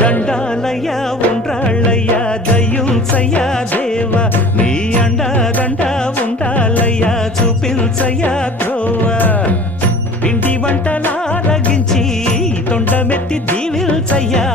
దండాలయ్యా ఉండ్రాళ్ళయ్యా దయ్యుంచయ్యా దేవా నీ అండదండ ఉండాలయ్యా చూపించయ్యా త్రోవా పిండి వంటలారగించి తొండమెత్తి దీవిల్చయ్యా